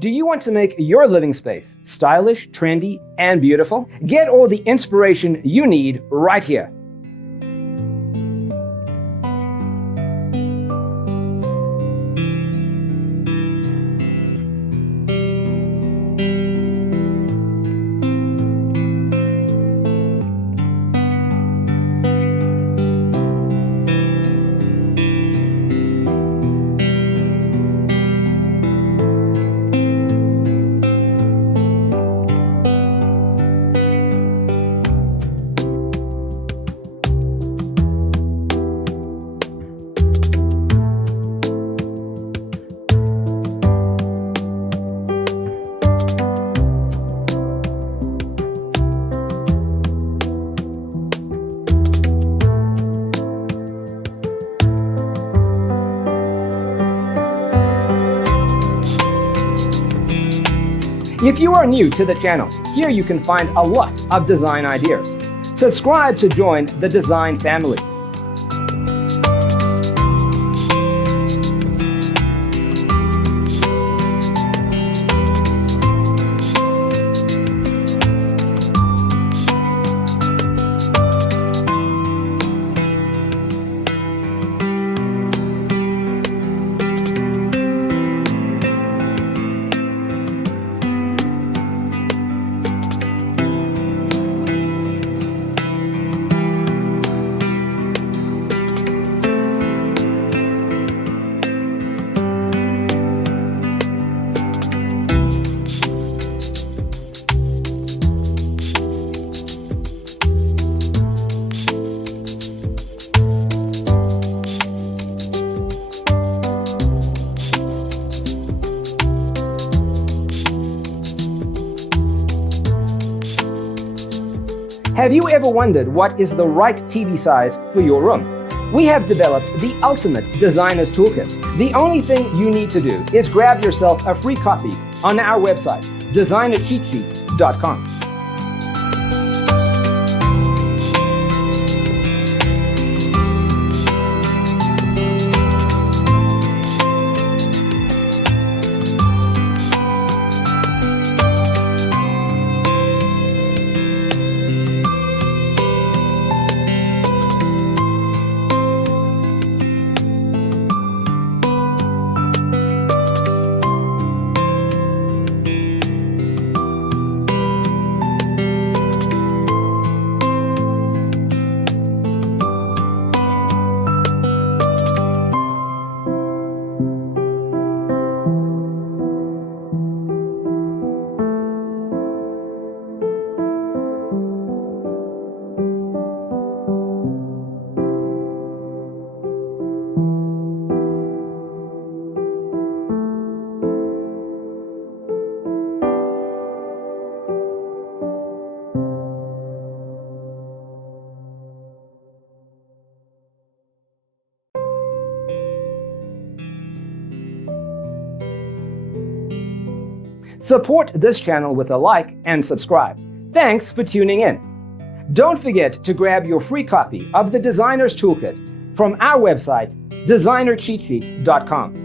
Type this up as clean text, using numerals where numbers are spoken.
Do you want to make your living space stylish, trendy, and beautiful? Get all the inspiration you need right here. If you are new to the channel, here you can find a lot of design ideas. Subscribe to join the design family. Have you ever wondered what is the right TV size for your room? We have developed the ultimate designer's toolkit. The only thing you need to do is grab yourself a free copy on our website, designercheatsheet.com. Support this channel with a like and subscribe. Thanks for tuning in. Don't forget to grab your free copy of the Designer's Toolkit from our website, designercheatsheet.com.